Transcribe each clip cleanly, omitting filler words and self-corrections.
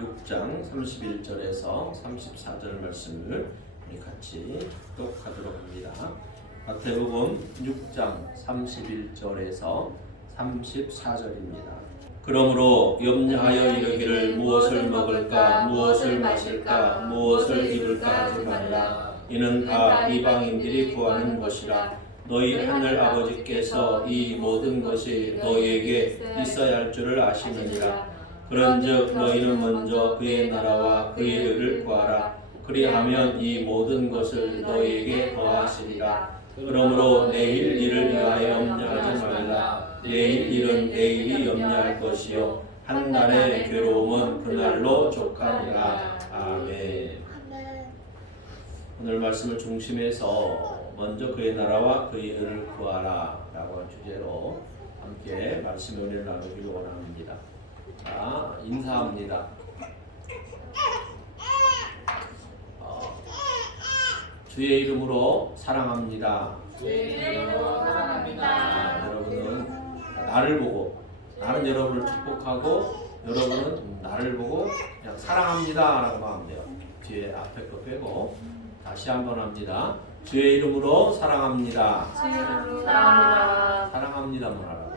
6장 31절에서 34절 말씀을 우리 같이 독하도록 합니다. 마태복음 6장 31절에서 34절입니다. 그러므로 염려하여 이르기를 무엇을 먹을까 무엇을 마실까 무엇을 입을까 하지 말라. 이는 다 이방인들이 구하는 것이라. 너희 하늘 아버지께서 이 모든 것이 너희에게 있어야 할 줄을 아시느니라. 그런즉 너희는 먼저 그의 나라와 그의 의를 구하라. 그리하면 이 모든 것을 너희에게 더하시리라. 그러므로 내일 일을 위하여 염려하지 말라. 내일 일은 내일이 염려할 것이요 한 날의 괴로움은 그날로 족하니라. 아멘. 오늘 말씀을 중심해서 먼저 그의 나라와 그의 의를 구하라 라고 하는 주제로 함께 말씀의 은혜를 나누기를 원합니다. 자, 인사합니다. 주의 이름으로 사랑합니다. 주의 이름으로 사랑합니다. 여러분은 나를 보고, 나는 여러분을 축복하고 여러분은 나를 보고 그냥 사랑합니다 라고 하면 돼요. 뒤에 앞에 거 빼고 다시 한번 합니다. 주의 이름으로 사랑합니다. 주의 이름으로 사랑합니다. 사랑합니다만 하라고요.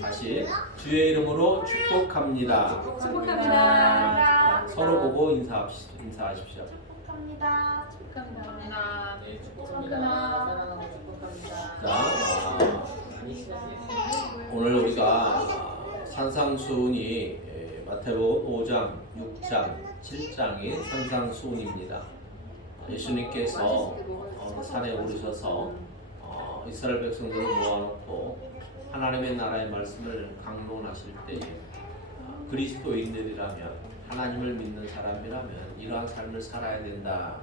다시 주의 이름으로 축복합니다. 축복합니다. 서로 보고 인사하십시오. 축복합니다. 축복합니다. 네, 축복합니다. 사랑하고 축복합니다. 자, 오늘 우리가 산상수훈이 마태복음 5장, 6장, 7장이 산상수훈입니다. 예수님께서 산에 오르셔서 이스라엘 백성들을 모아놓고 하나님의 나라의 말씀을 강론하실 때 그리스도인들이라면 하나님을 믿는 사람이라면 이러한 삶을 살아야 된다.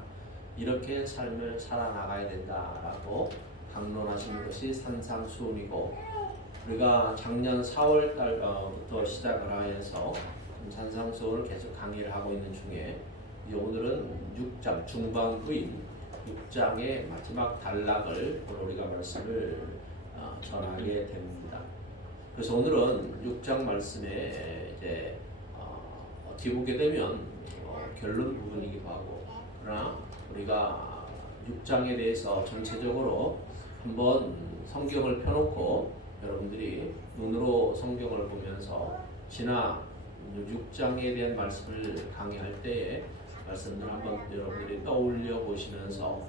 이렇게 삶을 살아나가야 된다라고 강론하신 것이 산상수훈이고 우리가 작년 4월 달부터 시작을 하여서 산상수훈을 계속 강의를 하고 있는 중에 오늘은 6장 중반부인 6장의 마지막 단락을 오늘 우리가 말씀을 전하게 됩니다. 그래서 오늘은 6장 말씀에 이제 어떻게 보게 되면 결론 부분이기도 하고 그러나 우리가 6장에 대해서 전체적으로 한번 성경을 펴놓고 여러분들이 눈으로 성경을 보면서 지난 6장에 대한 말씀을 강의할 때에 말씀을 한번 여러분들이 떠올려 보시면서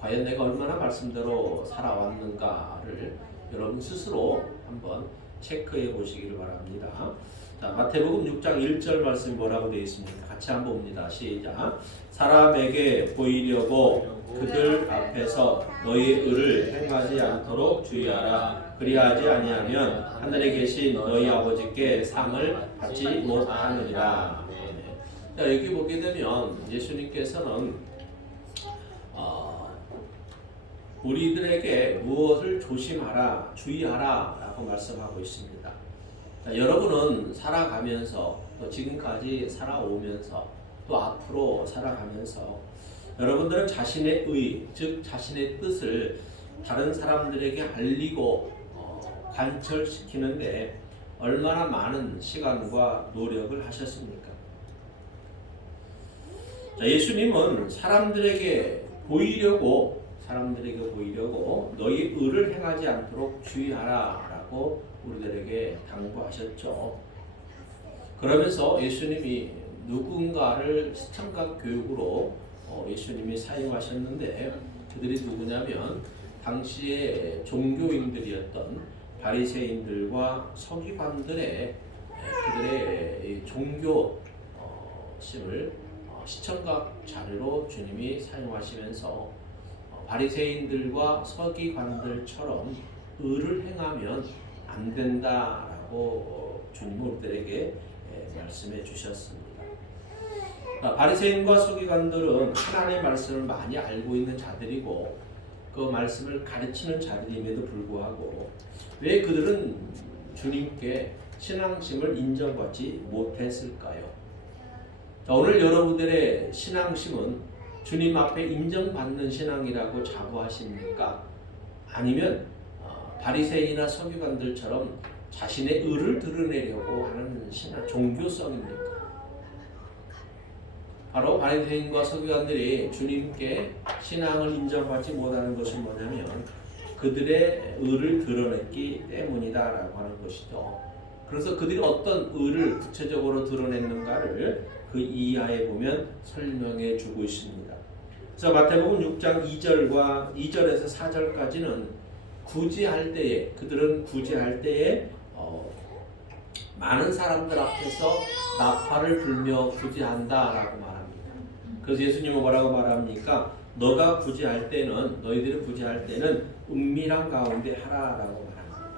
과연 내가 얼마나 말씀대로 살아왔는가를 여러분 스스로 한번 체크해 보시기를 바랍니다. 자, 마태복음 6장 1절 말씀이 뭐라고 되어 있습니까? 같이 한번 봅니다. 시작. 사람에게 보이려고 그들 앞에서 너희 의를 행하지 않도록 주의하라. 그리하지 아니하면 하늘에 계신 너희 아버지께 상을 받지 못하느니라. 자, 여기 보게 되면 예수님께서는 우리들에게 무엇을 조심하라, 주의하라 라고 말씀하고 있습니다. 자, 여러분은 살아가면서 또 지금까지 살아오면서 또 앞으로 살아가면서 여러분들은 자신의 의, 즉 자신의 뜻을 다른 사람들에게 알리고 관철시키는데 얼마나 많은 시간과 노력을 하셨습니까? 자, 예수님은 사람들에게 보이려고 너희 의를 행하지 않도록 주의하라 라고 우리들에게 당부하셨죠. 그러면서 예수님이 누군가를 시청각 교육으로 예수님이 사용하셨는데 그들이 누구냐면 당시에 종교인들이었던 바리새인들과 서기관들의 그들의 종교심을 시청각 자료로 주님이 사용하시면서 바리새인들과 서기관들처럼 의를 행하면 안 된다라고 주님은 우리들에게 말씀해 주셨습니다. 바리새인과 서기관들은 하나님의 말씀을 많이 알고 있는 자들이고 그 말씀을 가르치는 자들임에도 불구하고 왜 그들은 주님께 신앙심을 인정받지 못했을까요? 오늘 여러분들의 신앙심은 주님 앞에 인정받는 신앙이라고 자부하십니까? 아니면 바리새인이나 서기관들처럼 자신의 의를 드러내려고 하는 신앙 종교성입니까? 바로 바리새인과 서기관들이 주님께 신앙을 인정받지 못하는 것은 뭐냐면 그들의 의를 드러냈기 때문이다라고 하는 것이죠. 그래서 그들이 어떤 의를 구체적으로 드러냈는가를 그 이하에 보면 설명해 주고 있습니다. 그래서 마태복음 6장 2절에서 4절까지는 구제할 때에 그들은 구제할 때에 많은 사람들 앞에서 나팔을 불며 구제한다라고 말합니다. 그래서 예수님은 뭐라고 말합니까? 너가 구제할 때는 너희들이 구제할 때는 은밀한 가운데 하라라고 말합니다.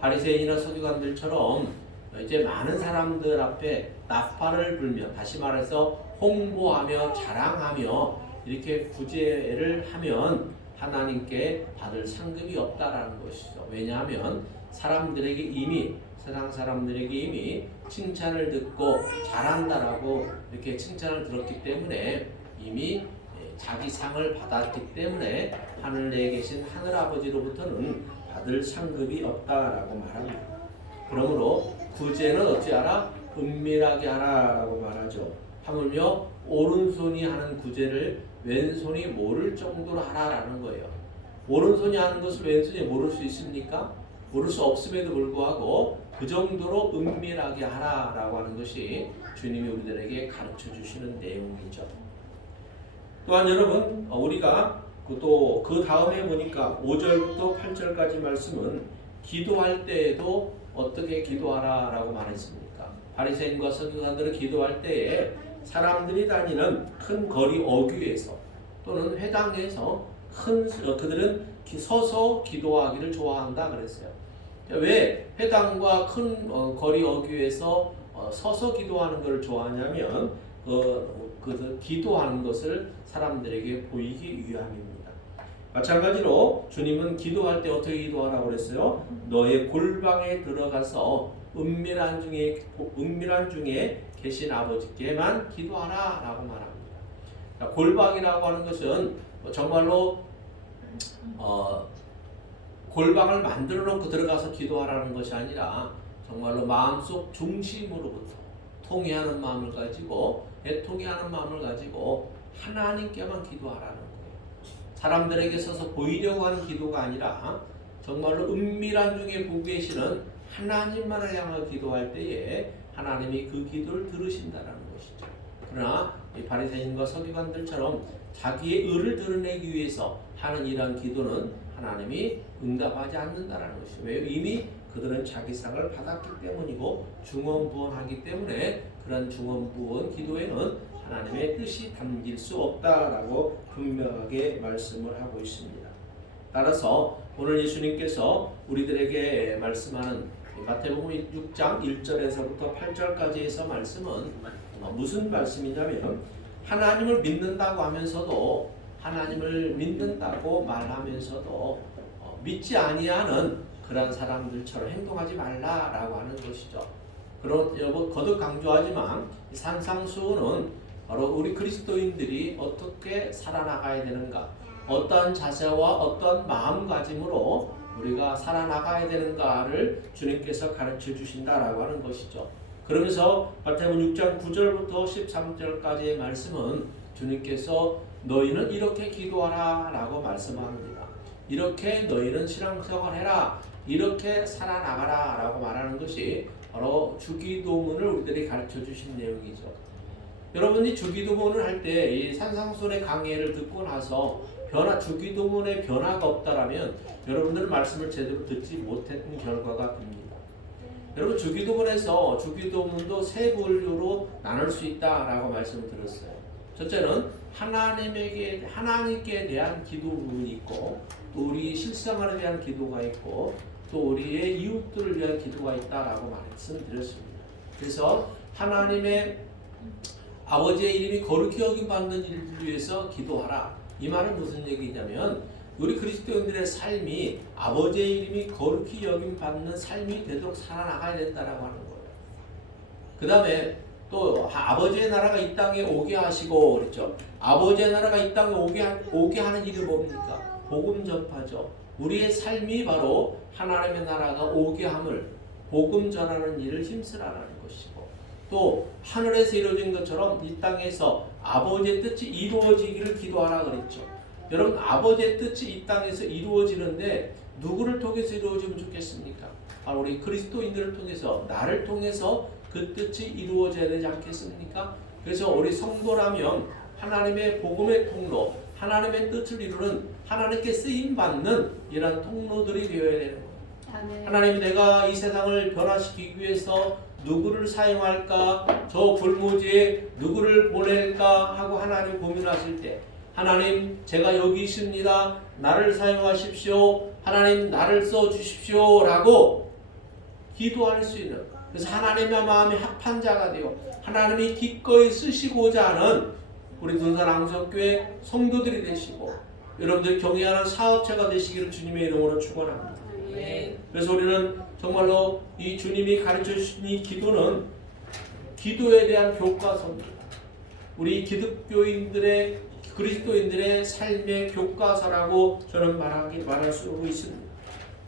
바리새인이나 서기관들처럼 이제 많은 사람들 앞에 나팔을 불며 다시 말해서 홍보하며 자랑하며 이렇게 구제를 하면 하나님께 받을 상급이 없다라는 것이죠. 왜냐하면 사람들에게 이미 세상 사람들에게 이미 칭찬을 듣고 잘한다라고 이렇게 칭찬을 들었기 때문에 이미 자기 상을 받았기 때문에 하늘에 계신 하늘아버지로부터는 받을 상급이 없다라고 말합니다. 그러므로 구제는 어찌하라? 은밀하게 하라라고 말하죠. 하물며 오른손이 하는 구제를 왼손이 모를 정도로 하라라는 거예요. 오른손이 하는 것을 왼손이 모를 수 있습니까? 모를 수 없음에도 불구하고 그 정도로 은밀하게 하라라고 하는 것이 주님이 우리들에게 가르쳐 주시는 내용이죠. 또한 여러분 우리가 또 그 다음에 보니까 5절부터 8절까지 말씀은 기도할 때에도 어떻게 기도하라라고 말했습니까? 바리새인과 서기관들은 기도할 때에 사람들이 다니는 큰 거리 어귀에서 또는 회당에서 그들은 서서 기도하기를 좋아한다 그랬어요. 왜 회당과 큰 거리 어귀에서 서서 기도하는 것을 좋아하냐면 그 기도하는 것을 사람들에게 보이기 위함입니다. 마찬가지로 주님은 기도할 때 어떻게 기도하라고 그랬어요? 너의 골방에 들어가서 은밀한 중에 계신 아버지께만 기도하라라고 말합니다. 골방이라고 하는 것은 정말로 골방을 만들어 놓고 들어가서 기도하라는 것이 아니라 정말로 마음속 중심으로부터 통회하는 마음을 가지고 애통해하는 마음을 가지고 하나님께만 기도하라는 거예요. 사람들에게 서서 보이려고 하는 기도가 아니라 정말로 은밀한 중에 보고 계시는 하나님만을 향하여 기도할 때에 하나님이 그 기도를 들으신다는 것이죠. 그러나 이 바리새인과 서기관들처럼 자기의 의를 드러내기 위해서 하는 이러한 기도는 하나님이 응답하지 않는다는 것이죠. 왜? 이미 그들은 자기 상을 받았기 때문이고 중언부언하기 때문에 그런 중언부언 기도에는 하나님의 뜻이 담길 수 없다라고 분명하게 말씀을 하고 있습니다. 따라서 오늘 예수님께서 우리들에게 말씀하는 마태복음 6장 1절에서부터 8절까지에서 말씀은 무슨 말씀이냐면 하나님을 믿는다고 하면서도 하나님을 믿는다고 말하면서도 믿지 아니하는 그런 사람들처럼 행동하지 말라라고 하는 것이죠. 그리고 거듭 강조하지만 산상수훈은 바로 우리 그리스도인들이 어떻게 살아나가야 되는가, 어떠한 자세와 어떤 마음가짐으로 우리가 살아나가야 되는가를 주님께서 가르쳐 주신다라고 하는 것이죠. 그러면서 마태복음 6장 9절부터 13절까지의 말씀은 주님께서 너희는 이렇게 기도하라 라고 말씀합니다. 이렇게 너희는 신앙생활 해라, 이렇게 살아나가라 라고 말하는 것이 바로 주기도문을 우리들이 가르쳐 주신 내용이죠. 여러분이 주기도문을 할 때 이 산상수훈의 강의를 듣고 나서 주기도문에 변화가 없다라면 여러분들은 말씀을 제대로 듣지 못했던 결과가 됩니다. 여러분 주기도문에서 주기도문도 세 분류로 나눌 수 있다라고 말씀을 드렸어요. 첫째는 하나님께 대한 기도문이 있고 또 우리 실생활에 대한 기도가 있고 또 우리의 이웃들을 위한 기도가 있다라고 말씀드렸습니다. 그래서 하나님의 아버지의 이름이 거룩히 여김받는 일을 위해서 기도하라. 이 말은 무슨 얘기냐면 우리 그리스도인들의 삶이 아버지의 이름이 거룩히 여김받는 삶이 되도록 살아나가야 된다라고 하는 거예요. 그 다음에 또 아버지의 나라가 이 땅에 오게 하시고 그랬죠. 아버지의 나라가 이 땅에 오게 하는 일이 뭡니까? 복음 전파죠. 우리의 삶이 바로 하나님의 나라가 오게 함을 복음 전하는 일을 힘쓰라는 것이고 또 하늘에서 이루어진 것처럼 이 땅에서 아버지의 뜻이 이루어지기를 기도하라 그랬죠. 여러분 아버지의 뜻이 이 땅에서 이루어지는데 누구를 통해서 이루어지면 좋겠습니까? 바로 우리 그리스도인들을 통해서 나를 통해서 그 뜻이 이루어져야 되지 않겠습니까? 그래서 우리 성도라면 하나님의 복음의 통로, 하나님의 뜻을 이루는 하나님께 쓰임받는 이런 통로들이 되어야 되는 거예요. 하나님 내가 이 세상을 변화시키기 위해서 누구를 사용할까? 저 불모지에 누구를 보낼까? 하고 하나님 고민하실 때 하나님 제가 여기 있습니다. 나를 사용하십시오. 하나님 나를 써주십시오. 라고 기도할 수 있는 그래서 하나님의 마음이 합한 자가 되어 하나님이 기꺼이 쓰시고자 하는 우리 dun산항석교회 성도들이 되시고 여러분들이 경외하는 사업체가 되시기를 주님의 이름으로 축원합니다. 그래서 우리는 정말로 이 주님이 가르쳐 주신 이 기도는 기도에 대한 교과서입니다. 우리 기독교인들의 그리스도인들의 삶의 교과서라고 저는 말할 수 있습니다.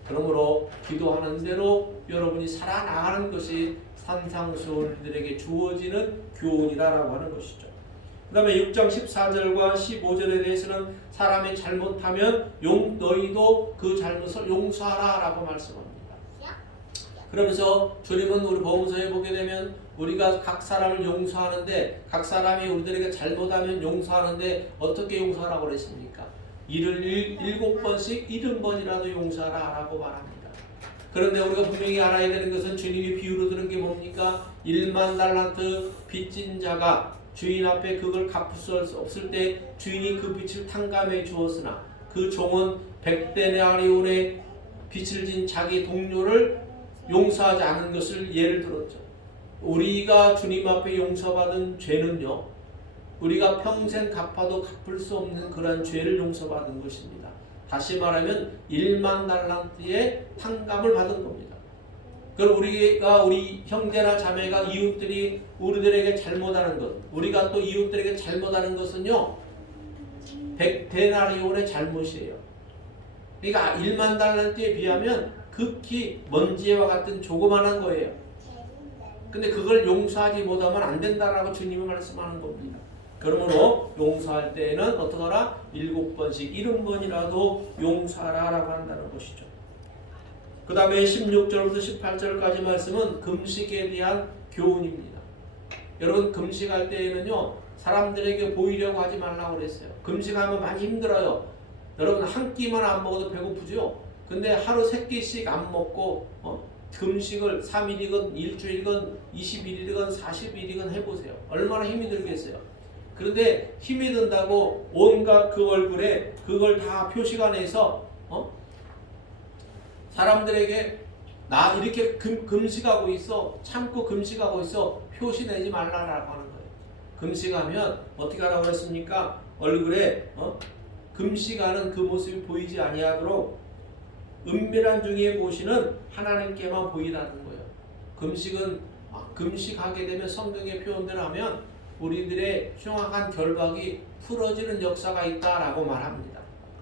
그러므로 기도하는 대로 여러분이 살아나가는 것이 산상수훈들에게 주어지는 교훈이라고 하는 것이죠. 그 다음에 6장 14절과 15절에 대해서는 사람이 잘못하면 너희도 그 잘못을 용서하라 라고 말씀합니다. 그러면서 주님은 우리 복음서에 보게 되면 우리가 각 사람을 용서하는데 각 사람이 우리들에게 잘못하면 용서하는데 어떻게 용서하라고 그랬습니까? 이를 7번씩 70번이라도 용서하라 라고 말합니다. 그런데 우리가 분명히 알아야 되는 것은 주님이 비유로 들은 게 뭡니까? 1만 달란트 빚진 자가 주인 앞에 그걸 갚을 수 없을 때 주인이 그 빚을 탕감해 주었으나 그 종은 100데나리온의 빚을 진 자기 동료를 용서하지 않은 것을 예를 들었죠. 우리가 주님 앞에 용서받은 죄는요, 우리가 평생 갚아도 갚을 수 없는 그런 죄를 용서받은 것입니다. 다시 말하면 1만 달란트의 탕감을 받은 겁니다. 그럼 우리가 우리 형제나 자매가 이웃들이 우리들에게 잘못하는 것, 우리가 또 이웃들에게 잘못하는 것은요 100데나리온의 잘못이에요. 그러니까 1만 달란트에 비하면 극히 먼지와 같은 조그만한 거예요. 근데 그걸 용서하지 못하면 안 된다라고 주님이 말씀하는 겁니다. 그러므로 용서할 때에는 어떻게 하라? 7번씩 70번이라도 용서하라라고 한다는 것이죠. 그 다음에 16절부터 18절까지 말씀은 금식에 대한 교훈입니다. 여러분 금식할 때에는요 사람들에게 보이려고 하지 말라고 그랬어요. 금식하면 많이 힘들어요. 여러분 한 끼만 안 먹어도 배고프죠. 근데 하루 3끼씩 안 먹고 금식을 3일이건 일주일이건 20일이건 40일이건 해보세요. 얼마나 힘이 들겠어요. 그런데 힘이 든다고 온갖 그 얼굴에 그걸 다 표시가 내서 사람들에게 나 이렇게 금식하고 있어, 참고 금식하고 있어 표시내지 말라라고 하는 거예요. 금식하면 어떻게 하라고 했습니까? 얼굴에 금식하는 그 모습이 보이지 아니하도록 은밀한 중에 보시는 하나님께만 보이라는 거예요. 금식은 금식하게 되면 성경의 표현대로 하면 우리들의 흉악한 결박이 풀어지는 역사가 있다라고 말합니다.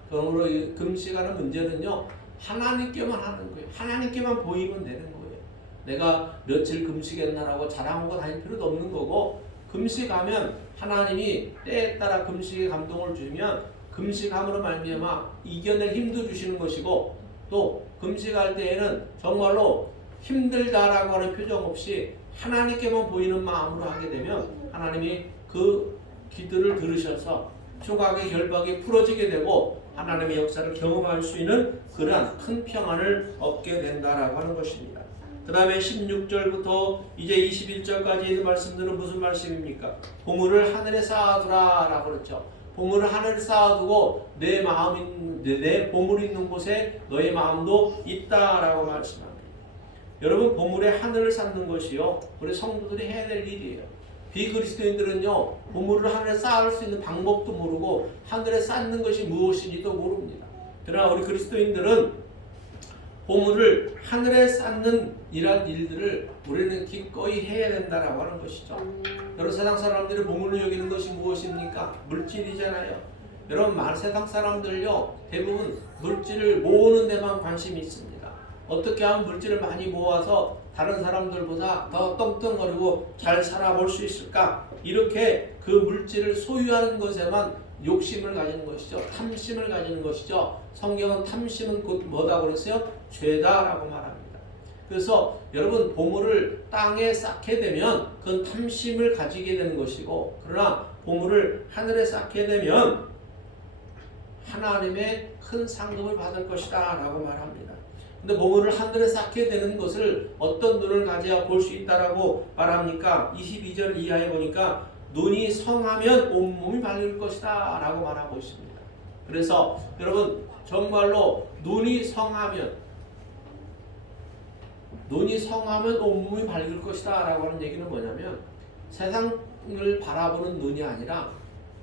그러므로 금식하는 문제는요 하나님께만 하는 거예요. 하나님께만 보이면 되는 거예요. 내가 며칠 금식했나라고 자랑하고 다닐 필요도 없는 거고 금식하면 하나님이 때에 따라 금식의 감동을 주면 금식함으로 말미암아 이겨낼 힘도 주시는 것이고 또 금식할 때에는 정말로 힘들다라고 하는 표정 없이 하나님께만 보이는 마음으로 하게 되면 하나님이 그 기도를 들으셔서 흉악의 결박이 풀어지게 되고 하나님의 역사를 경험할 수 있는 그러한 큰 평안을 얻게 된다라고 하는 것입니다. 그 다음에 16절부터 이제 21절까지 있는 말씀들은 무슨 말씀입니까? 보물을 하늘에 쌓아두라 라고 그랬죠. 보물을 하늘에 쌓아두고 내 보물이 있는 곳에 너의 마음도 있다라고 말씀합니다. 여러분 보물에 하늘을 쌓는 것이요 우리 성도들이 해야 될 일이에요. 비그리스도인들은요 보물을 하늘에 쌓을 수 있는 방법도 모르고 하늘에 쌓는 것이 무엇인지도 모릅니다. 그러나 우리 그리스도인들은 보물을 하늘에 쌓는 이런 일들을 우리는 기꺼이 해야 된다라고 하는 것이죠. 여러분 세상 사람들이 보물로 여기는 것이 무엇입니까? 물질이잖아요. 여러분 세상 사람들요 대부분 물질을 모으는 데만 관심이 있습니다. 어떻게 하면 물질을 많이 모아서 다른 사람들보다 더 떵떵거리고 잘 살아볼 수 있을까? 이렇게 그 물질을 소유하는 것에만 욕심을 가지는 것이죠. 탐심을 가지는 것이죠. 성경은 탐심은 곧 뭐라고 그랬어요? 죄다라고 말합니다. 그래서 여러분 보물을 땅에 쌓게 되면 그건 탐심을 가지게 되는 것이고, 그러나 보물을 하늘에 쌓게 되면 하나님의 큰 상급을 받을 것이다 라고 말합니다. 근데 보물을 하늘에 쌓게 되는 것을 어떤 눈을 가져야 볼 수 있다라고 말합니까? 22절 이하에 보니까 눈이 성하면 온몸이 밝을 것이다 라고 말하고 있습니다. 그래서 여러분 정말로 눈이 성하면 온몸이 밝을 것이다 라고 하는 얘기는 뭐냐면, 세상을 바라보는 눈이 아니라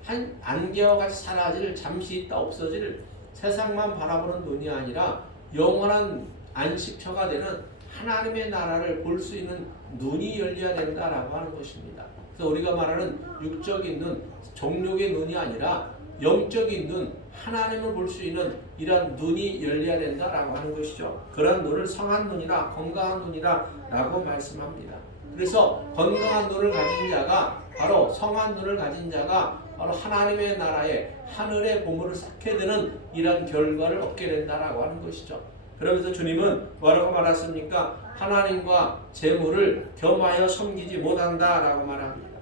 한 안개와 같이 사라질, 잠시 있다 없어질 세상만 바라보는 눈이 아니라 영원한 안식처가 되는 하나님의 나라를 볼 수 있는 눈이 열려야 된다라고 하는 것입니다. 그래서 우리가 말하는 육적인 눈, 정욕의 눈이 아니라 영적인 눈, 하나님을 볼 수 있는 이러한 눈이 열려야 된다라고 하는 것이죠. 그런 눈을 성한 눈이라, 건강한 눈이라 라고 말씀합니다. 그래서 건강한 눈을 가진 자가, 바로 성한 눈을 가진 자가 바로 하나님의 나라에 하늘의 보물을 쌓게 되는 이러한 결과를 얻게 된다라고 하는 것이죠. 그러면서 주님은 뭐라고 말했습니까? 하나님과 재물을 겸하여 섬기지 못한다라고 말합니다.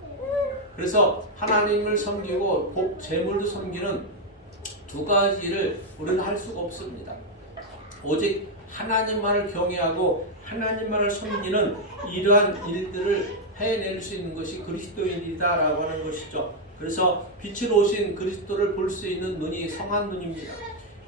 그래서 하나님을 섬기고 재물도 섬기는 두 가지를 우리는 할 수가 없습니다. 오직 하나님만을 경외하고 하나님만을 섬기는 이러한 일들을 해낼 수 있는 것이 그리스도인이다라고 하는 것이죠. 그래서 빛으로 오신 그리스도를 볼 수 있는 눈이 성한 눈입니다.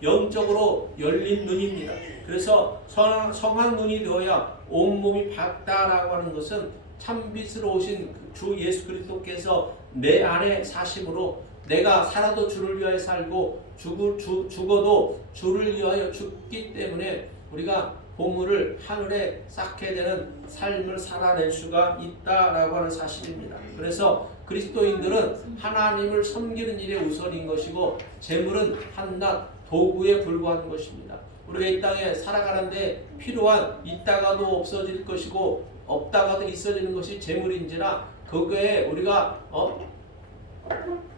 영적으로 열린 눈입니다. 그래서 성한 눈이 되어야 온몸이 밝다라고 하는 것은 참빛으로 오신 주 예수 그리스도께서 내 안에 사심으로 내가 살아도 주를 위하여 살고 죽어도 주를 위하여 죽기 때문에 우리가 보물을 하늘에 쌓게 되는 삶을 살아낼 수가 있다라고 하는 사실입니다. 그래서 그리스도인들은 하나님을 섬기는 일에 우선인 것이고, 재물은 한낱 도구에 불과한 것입니다. 우리가 이 땅에 살아가는데 필요한, 있다가도 없어질 것이고 없다가도 있어지는 것이 재물인지라, 그거에 우리가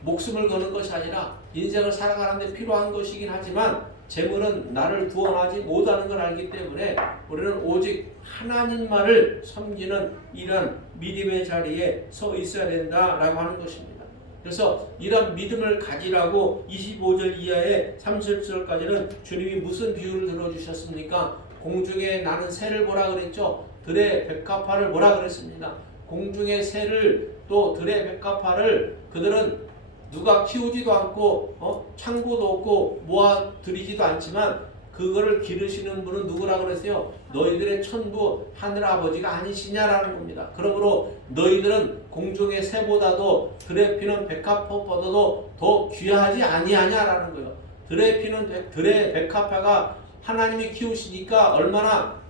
목숨을 거는 것이 아니라 인생을 살아가는데 필요한 것이긴 하지만, 재물은 나를 구원하지 못하는 걸 알기 때문에 우리는 오직 하나님만을 섬기는 이런 믿음의 자리에 서 있어야 된다라고 하는 것입니다. 그래서 이런 믿음을 가지라고 25절 이하의 30절까지는 주님이 무슨 비유를 들어주셨습니까? 공중에 나는 새를 보라 그랬죠. 들의 백합화를 보라 그랬습니다. 공중의 새를, 또 들의 백합화를 그들은 누가 키우지도 않고 창고도 없고 모아 들이지도 않지만 그거를 기르시는 분은 누구라 그랬어요? 너희들의 천부 하늘아버지가 아니시냐라는 겁니다. 그러므로 너희들은 공중의 새보다도 들에 피는 백합화보다도 더 귀하지 아니하냐라는 거예요. 들에 피는 들의 백합화가 하나님이 키우시니까 얼마나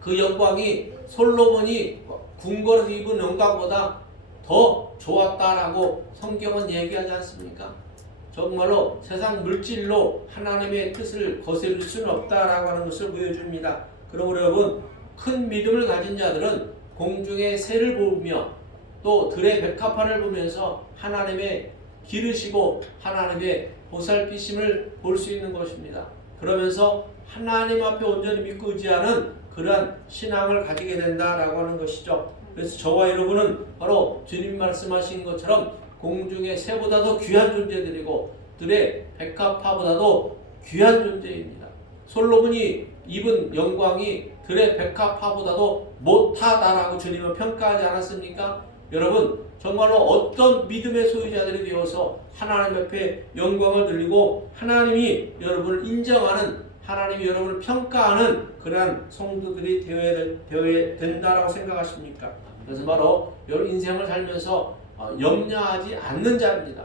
그 영광이 솔로몬이 궁궐에서 입은 영광보다 더 좋았다라고 성경은 얘기하지 않습니까? 정말로 세상 물질로 하나님의 뜻을 거스릴 수는 없다라고 하는 것을 보여줍니다. 그러므로 여러분, 큰 믿음을 가진 자들은 공중의 새를 보며 또 들의 백합화를 보면서 하나님의 기르시고 하나님의 보살피심을 볼 수 있는 것입니다. 그러면서 하나님 앞에 온전히 믿고 의지하는 그러한 신앙을 가지게 된다라고 하는 것이죠. 그래서 저와 여러분은 바로 주님 말씀하신 것처럼 공중의 새보다도 귀한 존재들이고 들의 백합화보다도 귀한 존재입니다. 솔로몬이 입은 영광이 들의 백합화보다도 못하다라고 주님은 평가하지 않았습니까? 여러분, 정말로 어떤 믿음의 소유자들이 되어서 하나님 앞에 영광을 돌리고 하나님이 여러분을 인정하는, 하나님이 여러분을 평가하는 그러한 성도들이 되어야 된다라고 생각하십니까? 그래서 바로 여러분 인생을 살면서 염려하지 않는 자입니다.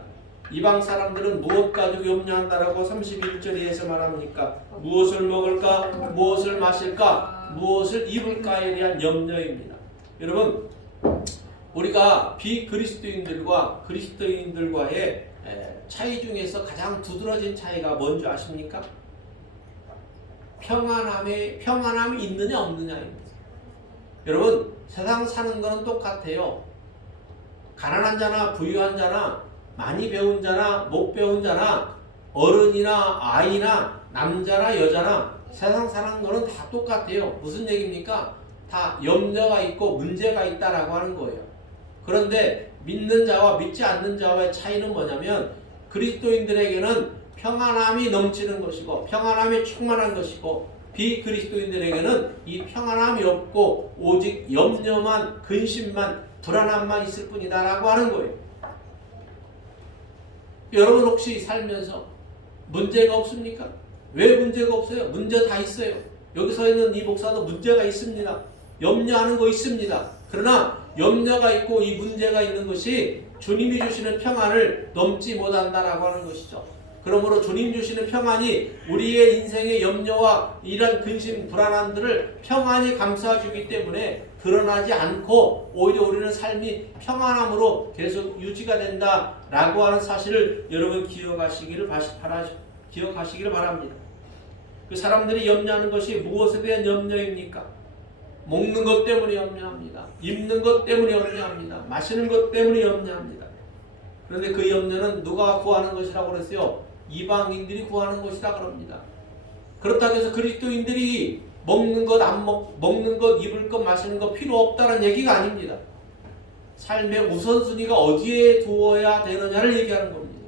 이방 사람들은 무엇 가지고 염려한다라고 31절에서 말합니까? 무엇을 먹을까? 무엇을 마실까? 무엇을 입을까에 대한 염려입니다. 여러분, 우리가 비그리스도인들과 그리스도인들과의 차이 중에서 가장 두드러진 차이가 뭔지 아십니까? 평안함이 있느냐 없느냐입니다. 여러분 세상 사는 거는 똑같아요. 가난한 자나 부유한 자나 많이 배운 자나 못 배운 자나 어른이나 아이나 남자나 여자나 세상 사는 거는 다 똑같아요. 무슨 얘기입니까? 다 염려가 있고 문제가 있다라고 하는 거예요. 그런데 믿는 자와 믿지 않는 자와의 차이는 뭐냐면 그리스도인들에게는 평안함이 넘치는 것이고 평안함이 충만한 것이고 비그리스도인들에게는 이 평안함이 없고 오직 염려만 근심만 불안함만 있을 뿐이다 라고 하는 거예요. 여러분 혹시 살면서 문제가 없습니까? 왜 문제가 없어요? 문제 다 있어요. 여기 서 있는 이 목사도 문제가 있습니다. 염려하는 거 있습니다. 그러나 염려가 있고 이 문제가 있는 것이 주님이 주시는 평안을 넘지 못한다라고 하는 것이죠. 그러므로 주님 주시는 평안이 우리의 인생의 염려와 이런 근심 불안함들을 평안히 감싸주기 때문에 드러나지 않고 오히려 우리는 삶이 평안함으로 계속 유지가 된다라고 하는 사실을 여러분 기억하시기를 바랍니다. 그 사람들이 염려하는 것이 무엇에 대한 염려입니까? 먹는 것 때문에 염려합니다. 입는 것 때문에 염려합니다. 마시는 것 때문에 염려합니다. 그런데 그 염려는 누가 구하는 것이라고 그랬어요? 이방인들이 구하는 것이다 그럽니다. 그렇다고 해서 그리스도인들이 먹는 것, 먹는 것, 입을 것, 마시는 것 필요 없다는 얘기가 아닙니다. 삶의 우선순위가 어디에 두어야 되느냐를 얘기하는 겁니다.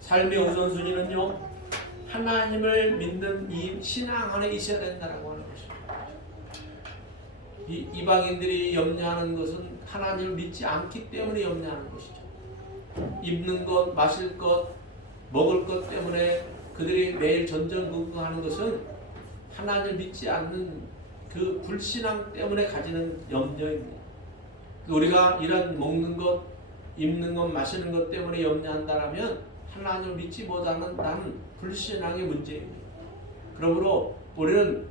삶의 우선순위는요, 하나님을 믿는 이 신앙 안에 있어야 된다고 하는 것입니다. 이방인들이 염려하는 것은 하나님을 믿지 않기 때문에 염려하는 것이죠. 입는 것, 마실 것, 먹을 것 때문에 그들이 매일 전전긍긍하는 것은 하나님을 믿지 않는 그 불신앙 때문에 가지는 염려입니다. 우리가 이런 먹는 것, 입는 것, 마시는 것 때문에 염려한다면 하나님을 믿지 못하는 나는 불신앙의 문제입니다. 그러므로 우리는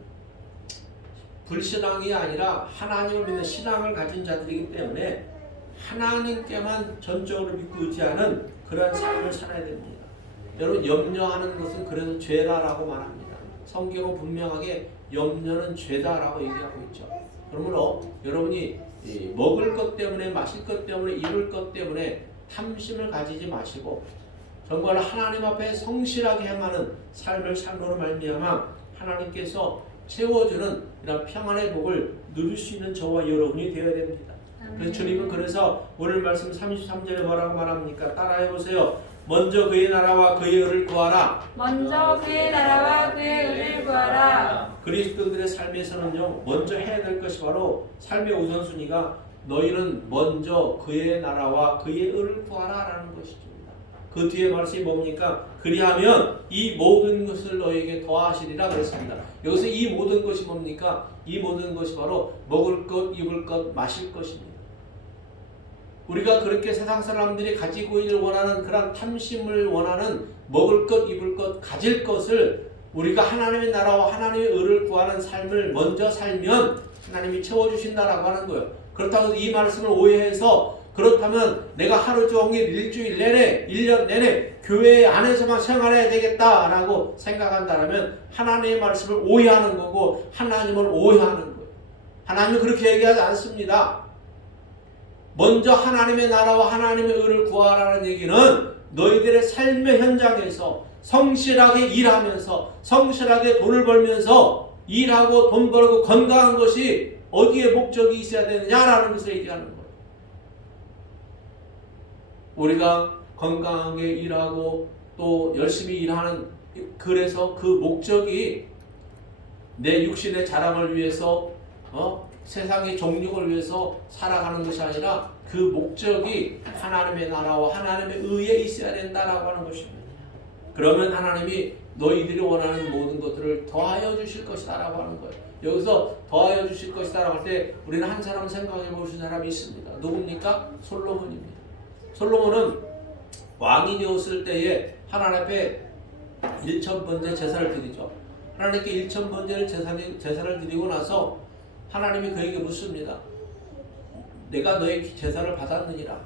불신앙이 아니라 하나님을 믿는 신앙을 가진 자들이기 때문에 하나님께만 전적으로 믿고 의지하는 그런 삶을 살아야 됩니다. 여러분 염려하는 것은 그래서 죄다라고 말합니다. 성경은 분명하게 염려는 죄다라고 얘기하고 있죠. 그러므로 여러분이 먹을 것 때문에 마실 것 때문에 입을 것 때문에 탐심을 가지지 마시고 정말 하나님 앞에 성실하게 행하는 삶을 삶으로 말미암아 하나님께서 채워주는 이런 평안의 복을 누릴 수 있는 저와 여러분이 되어야 됩니다. 그래서 주님은 그래서 오늘 말씀 33절에 뭐라고 말합니까? 따라해 보세요. 먼저 그의 나라와 그의 의를 구하라. 먼저 그의 나라와 그의 의를 구하라. 그리스도인들의 삶에서는요, 먼저 해야 될 것이 바로 삶의 우선순위가 너희는 먼저 그의 나라와 그의 의를 구하라라는 것이죠. 그 뒤에 말씀이 뭡니까? 그리하면 이 모든 것을 너에게 더하시리라 그랬습니다. 여기서 이 모든 것이 뭡니까? 이 모든 것이 바로 먹을 것, 입을 것, 마실 것입니다. 우리가 그렇게 세상 사람들이 가지고 있는 원하는 그런 탐심을 원하는 먹을 것, 입을 것, 가질 것을 우리가 하나님의 나라와 하나님의 의를 구하는 삶을 먼저 살면 하나님이 채워주신다라고 하는 거예요. 그렇다고 이 말씀을 오해해서 그렇다면 내가 하루 종일 일주일 내내 1년 내내 교회 안에서만 생활해야 되겠다라고 생각한다면 하나님의 말씀을 오해하는 거고 하나님을 오해하는 거예요. 하나님은 그렇게 얘기하지 않습니다. 먼저 하나님의 나라와 하나님의 의를 구하라는 얘기는 너희들의 삶의 현장에서 성실하게 일하면서 성실하게 돈을 벌면서 일하고 돈 벌고 건강한 것이 어디에 목적이 있어야 되느냐라는 것을 얘기하는 거예요. 우리가 건강하게 일하고 또 열심히 일하는 그래서 그 목적이 내 육신의 자랑을 위해서 세상의 정욕을 위해서 살아가는 것이 아니라 그 목적이 하나님의 나라와 하나님의 의에 있어야 된다라고 하는 것입니다. 그러면 하나님이 너희들이 원하는 모든 것들을 더하여 주실 것이다 라고 하는 거예요. 여기서 더하여 주실 것이다 라고 할 때 우리는 한 사람 생각해 보신 사람이 있습니다. 누굽니까? 솔로몬입니다. 솔로몬은 왕이 되었을 때에 하나님 앞에 1,000번째 제사를 드리죠. 하나님께 1,000번째 제사를 드리고 나서 하나님이 그에게 묻습니다. 내가 너의 제사를 받았느니라.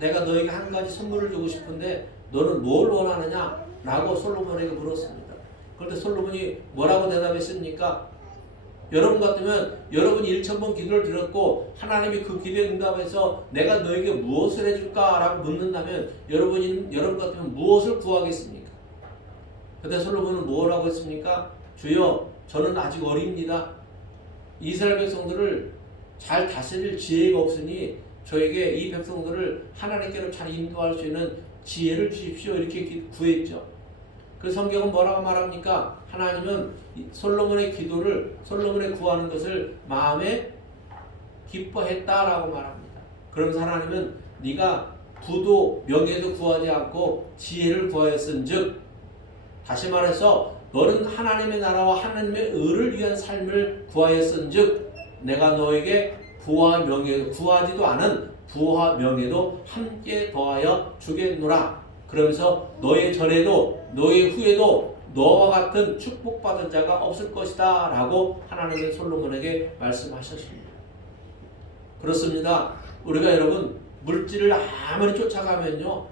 내가 너에게 한 가지 선물을 주고 싶은데 너는 뭘 원하느냐? 라고 솔로몬에게 물었습니다. 그런데 솔로몬이 뭐라고 대답했습니까? 여러분 같으면 여러분이 1,000번 기도를 드렸고 하나님이 그 기도에 응답해서 내가 너에게 무엇을 해줄까라고 묻는다면 여러분 같으면 무엇을 구하겠습니까? 그때 솔로몬은 뭐라고 했습니까? 주여, 저는 아직 어립니다. 이스라엘 백성들을 잘 다스릴 지혜가 없으니 저에게 이 백성들을 하나님께로 잘 인도할 수 있는 지혜를 주십시오. 이렇게 구했죠. 그 성경은 뭐라고 말합니까? 하나님은 솔로몬의 기도를, 솔로몬의 구하는 것을 마음에 기뻐했다라고 말합니다. 그러면서 하나님은 네가 부도 명예도 구하지 않고 지혜를 구하였은즉, 다시 말해서 너는 하나님의 나라와 하나님의 의를 위한 삶을 구하였은즉 내가 너에게 부와 명예도 구하지도 않은 부와 명예도 함께 더하여 주겠노라. 그러면서 너의 전에도 너의 후에도 너와 같은 축복받은 자가 없을 것이다 라고 하나님은 솔로몬에게 말씀하셨습니다. 그렇습니다. 우리가 여러분 물질을 아무리 쫓아가면요,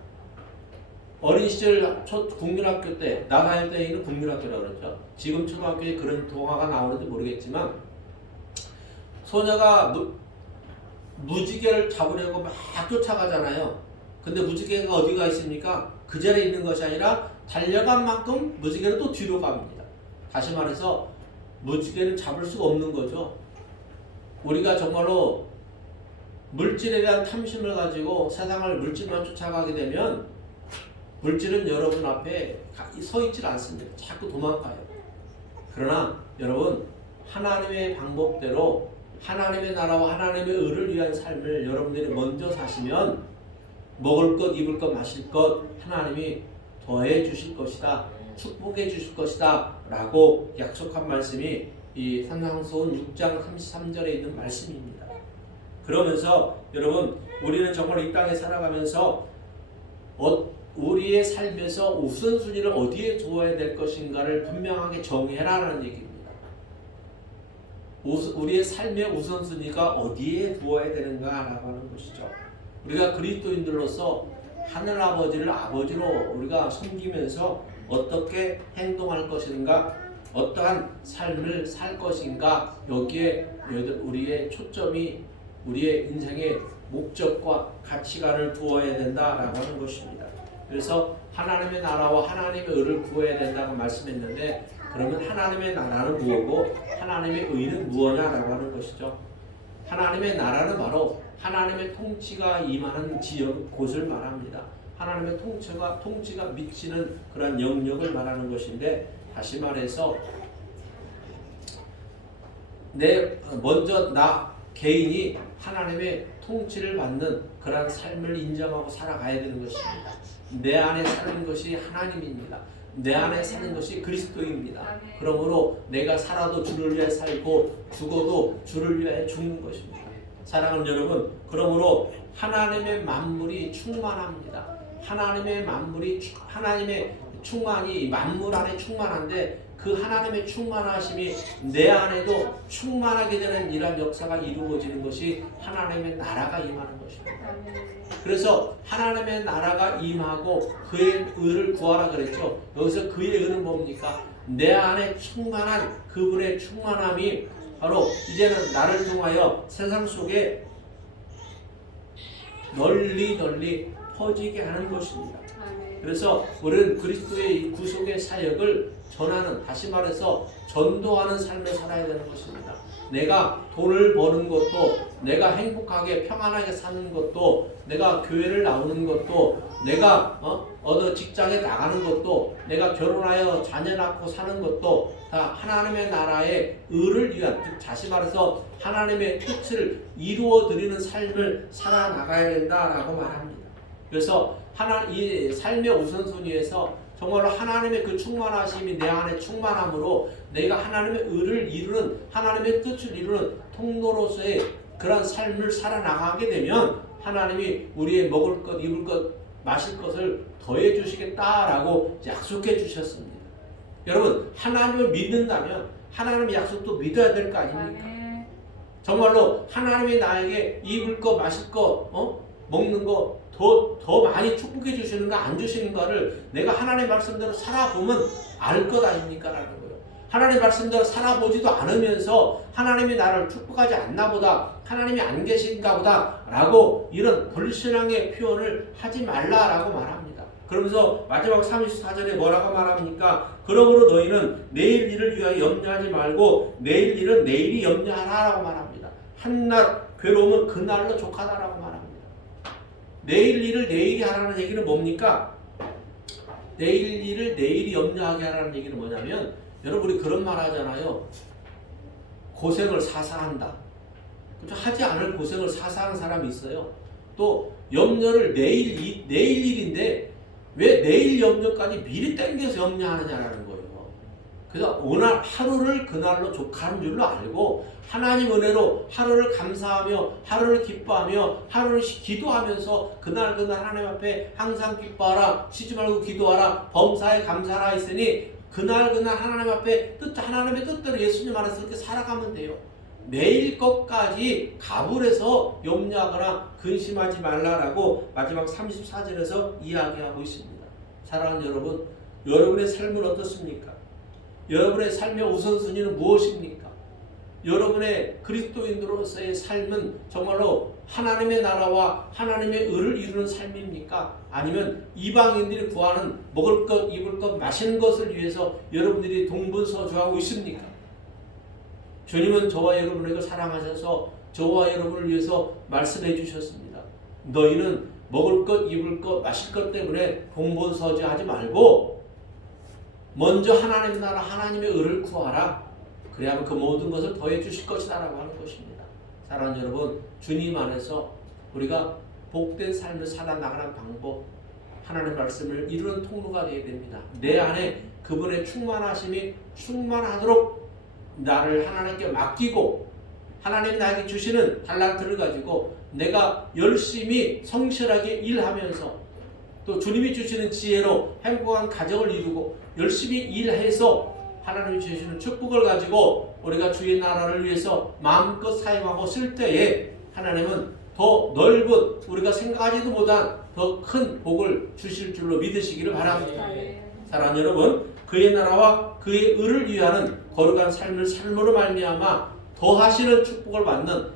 어린 시절 국민학교 때, 나 다닐 때에는 국민학교라고 그랬죠. 지금 초등학교에 그런 동화가 나오는지 모르겠지만 소녀가 무지개를 잡으려고 막 쫓아가잖아요. 근데 무지개가 어디가 있습니까? 그 자리에 있는 것이 아니라 달려간 만큼 무지개는 또 뒤로 갑니다. 다시 말해서 무지개는 잡을 수가 없는 거죠. 우리가 정말로 물질에 대한 탐심을 가지고 세상을 물질만 쫓아가게 되면 물질은 여러분 앞에 서 있질 않습니다. 자꾸 도망가요. 그러나 여러분, 하나님의 방법대로 하나님의 나라와 하나님의 의를 위한 삶을 여러분들이 먼저 사시면 먹을 것, 입을 것, 마실 것 하나님이 더해 주실 것이다, 축복해 주실 것이다 라고 약속한 말씀이 이 산상수훈 6장 33절에 있는 말씀입니다. 그러면서 여러분, 우리는 정말 이 땅에 살아가면서 우리의 삶에서 우선순위를 어디에 두어야 될 것인가를 분명하게 정해라라는 얘기입니다. 우리의 삶의 우선순위가 어디에 두어야 되는가라고 하는 것이죠. 우리가 그리스도인들로서 하늘 아버지를 아버지로 우리가 섬기면서 어떻게 행동할 것인가, 어떠한 삶을 살 것인가, 여기에 우리의 초점이, 우리의 인생의 목적과 가치관을 두어야 된다라고 하는 것입니다. 그래서 하나님의 나라와 하나님의 의를 구해야 된다고 말씀했는데, 그러면 하나님의 나라는 무엇이고 하나님의 의는 무엇냐라고 하는 것이죠. 하나님의 나라는 바로 하나님의 통치가 임하는 지역, 곳을 말합니다. 하나님의 통치가 미치는 그런 영역을 말하는 것인데, 다시 말해서 먼저 나 개인이 하나님의 통치를 받는 그런 삶을 인정하고 살아가야 되는 것입니다. 내 안에 사는 것이 하나님입니다. 내 안에 사는 것이 그리스도입니다. 그러므로 내가 살아도 주를 위해 살고 죽어도 주를 위해 죽는 것입니다. 사랑하는 여러분, 그러므로 하나님의 만물이 충만합니다. 하나님의 충만이 만물 안에 충만한데, 그 하나님의 충만하심이 내 안에도 충만하게 되는 이러한 역사가 이루어지는 것이 하나님의 나라가 임하는 것입니다. 그래서 하나님의 나라가 임하고 그의 의를 구하라 그랬죠. 여기서 그의 의는 뭡니까? 내 안에 충만한 그분의 충만함이 바로 이제는 나를 통하여 세상 속에 널리 퍼지게 하는 것입니다. 그래서 우리는 그리스도의 이 구속의 사역을 전하는, 다시 말해서 전도하는 삶을 살아야 되는 것입니다. 내가 돈을 버는 것도, 내가 행복하게 평안하게 사는 것도, 내가 교회를 나오는 것도, 내가 어느 직장에 나가는 것도, 내가 결혼하여 자녀 낳고 사는 것도 다 하나님의 나라의 의를 위한, 즉 다시 말해서 하나님의 뜻을 이루어 드리는 삶을 살아나가야 된다라고 말합니다. 그래서 이 삶의 우선순위에서 정말로 하나님의 그 충만하심이 내 안에 충만함으로 내가 하나님의 의를 이루는, 하나님의 뜻을 이루는 통로로서의 그런 삶을 살아나가게 되면 하나님이 우리의 먹을 것, 입을 것, 마실 것을 더해 주시겠다라고 약속해 주셨습니다. 여러분, 하나님을 믿는다면 하나님의 약속도 믿어야 될 거 아닙니까? 정말로 하나님이 나에게 입을 것, 마실 것, 먹는 거 더 많이 축복해 주시는가 안 주시는가를 내가 하나님의 말씀대로 살아보면 알 것 아닙니까? 라는 거예요. 하나님 말씀대로 살아보지도 않으면서 하나님이 나를 축복하지 않나 보다, 하나님이 안 계신가 보다 라고 이런 불신앙의 표현을 하지 말라라고 말합니다. 그러면서 마지막 34절에 뭐라고 말합니까? 그러므로 너희는 내일 일을 위하여 염려하지 말고 내일 일은 내일이 염려하라라고 말합니다. 한날 괴로움은 그날로 족하다라고 말합니다. 내일 일을 내일이 하라는 얘기는 뭡니까? 내일 일을 내일이 염려하게 하라는 얘기는 뭐냐면, 여러분 우리 그런 말 하잖아요. 고생을 사사한다. 그렇죠? 하지 않을 고생을 사사하는 사람이 있어요. 또 염려를 내일 일인데 왜 내일 염려까지 미리 당겨서 염려하느냐라는 거예요. 그래서 오늘 하루를 그날로 족하는 줄로 알고 하나님 은혜로 하루를 감사하며 하루를 기뻐하며 하루를 기도하면서 그날 하나님 앞에 항상 기뻐하라, 쉬지 말고 기도하라, 범사에 감사하라 했으니 그날 하나님 앞에 하나님의 뜻대로 예수님 안에서 그렇게 살아가면 돼요. 내일 것까지 가불해서 염려하거나 근심하지 말라라고 마지막 34절에서 이야기하고 있습니다. 사랑하는 여러분, 여러분의 삶은 어떻습니까? 여러분의 삶의 우선순위는 무엇입니까? 여러분의 그리스도인으로서의 삶은 정말로 하나님의 나라와 하나님의 의를 이루는 삶입니까? 아니면 이방인들이 구하는 먹을 것, 입을 것, 마시는 것을 위해서 여러분들이 동분서주하고 있습니까? 주님은 저와 여러분에게 사랑하셔서 저와 여러분을 위해서 말씀해 주셨습니다. 너희는 먹을 것, 입을 것, 마실 것 때문에 동분서주하지 말고 먼저 하나님의 나라, 하나님의 의를 구하라. 그래야만 그 모든 것을 더해 주실 것이다 라고 하는 것입니다. 사랑하는 여러분, 주님 안에서 우리가 복된 삶을 살아나가는 방법, 하나님의 말씀을 이루는 통로가 되어야 됩니다. 내 안에 그분의 충만하심이 충만하도록 나를 하나님께 맡기고 하나님이 나에게 주시는 달란트를 가지고 내가 열심히 성실하게 일하면서 또 주님이 주시는 지혜로 행복한 가정을 이루고 열심히 일해서 하나님이 주시는 축복을 가지고 우리가 주의 나라를 위해서 마음껏 사용하고 쓸 때에 하나님은 더 넓은 우리가 생각하지도 못한 더 큰 복을 주실 줄로 믿으시기를 바랍니다. 사랑하는 여러분, 그의 나라와 그의 의를 위하는 거룩한 삶으로 말미암아 더하시는 축복을 받는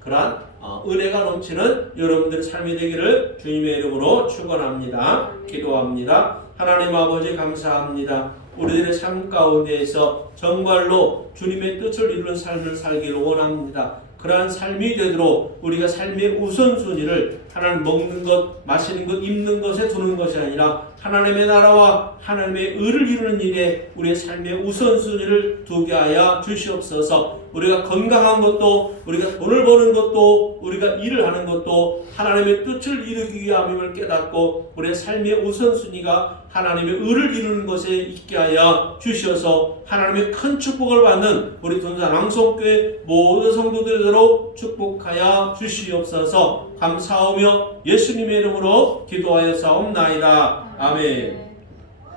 그러한 은혜가 넘치는 여러분들의 삶이 되기를 주님의 이름으로 축원합니다. 기도합니다. 하나님 아버지 감사합니다. 우리들의 삶 가운데에서 정말로 주님의 뜻을 이루는 삶을 살기를 원합니다. 그러한 삶이 되도록 우리가 삶의 우선순위를 하나님 먹는 것, 마시는 것, 입는 것에 두는 것이 아니라 하나님의 나라와 하나님의 의를 이루는 일에 우리의 삶의 우선순위를 두게 하여 주시옵소서. 우리가 건강한 것도, 우리가 돈을 버는 것도, 우리가 일을 하는 것도 하나님의 뜻을 이루기 위함임을 깨닫고 우리의 삶의 우선순위가 하나님의 의를 이루는 것에 있게 하여 주셔서 하나님의 큰 축복을 받는 우리 돈산 앙송교회 모든 성도들로 축복하여 주시옵소서. 감사하며 예수님의 이름으로 기도하여 사옵나이다. 아멘.